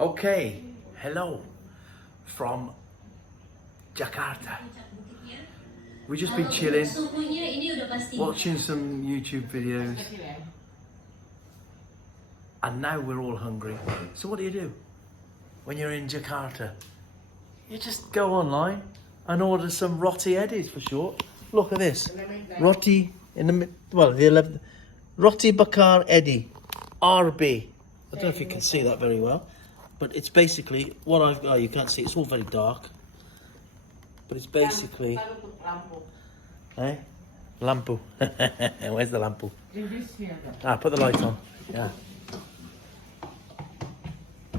Okay, hello from Jakarta. We've just been chilling, watching some YouTube videos, and now we're all hungry. So what do? When you're in Jakarta? You just go online and order some roti eddies for short. Look at this, roti in the roti bakar eddy, RB. I don't know if you can see that very well, but it's basically what I've got. Oh, you can't see, it's all very dark. But it's basically... Eh? Lampu. Where's the lampu? Ah, put the light on. Yeah.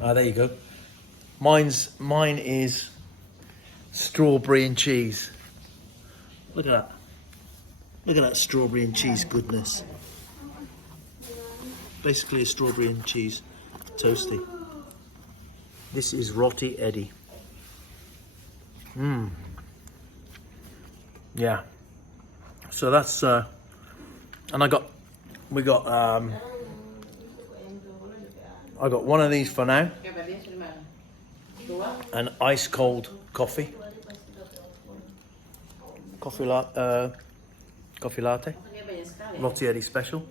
Ah, there you go. Mine is strawberry and cheese. Look at that. Look at that strawberry and cheese goodness. Basically a strawberry and cheese toasty. This is roti eddy. Mmm. Yeah. So that's and I got one of these for now. An ice cold coffee. Coffee latte. Roti eddy special.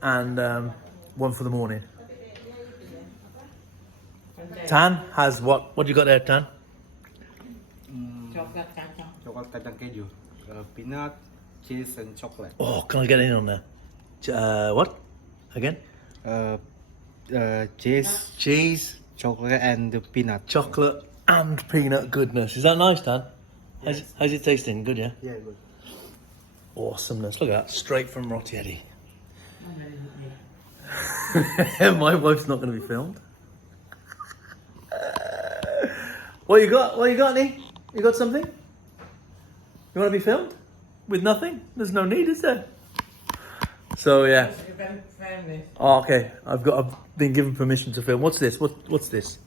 And one for the morning. Tan has what? What do you got there, Tan? Chocolate kacang keju, peanut, cheese, and chocolate. Oh, can I get in on there? What? Again? Cheese, chocolate, and the peanut. Chocolate and peanut goodness. Is that nice, Dan? Yes. How's it tasting? Good, yeah? Yeah, good. Awesomeness. Look at that. Straight from Roti Eddy. My wife's not going to be filmed. What you got? What you got, Nee? You got something? You want to be filmed? With nothing? There's no need, is there? So, yeah. Oh, okay. I've been given permission to film. What's this? What's this?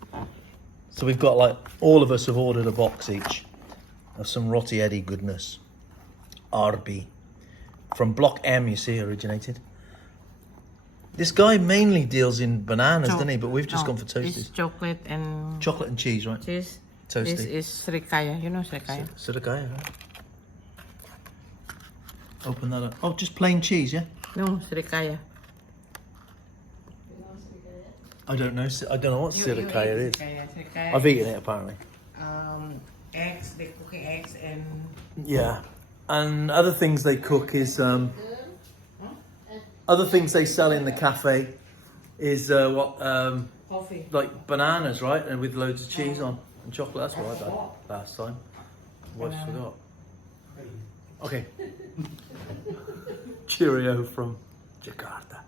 So we've got, like, all of us have ordered a box each of some Roti Eddy goodness. RB. From Block M, you see, originated. This guy mainly deals in bananas, doesn't he? But we've just gone for toasties. It's chocolate and... Chocolate and cheese, right? Cheese. Toasty. This is srikaya. You know srikaya? Srikaya, right? Open that up. Oh, just plain cheese, yeah? No, srikaya. I don't know. I don't know what srikaya is. Srikaya. I've eaten it, apparently. Eggs, they cooking eggs and... Yeah. And other things they cook is... other things they sell in the cafe is coffee. like bananas, right? And with loads of cheese on. And chocolate. That's what I had last time. Wife forgot. Okay. Cheerio from Jakarta.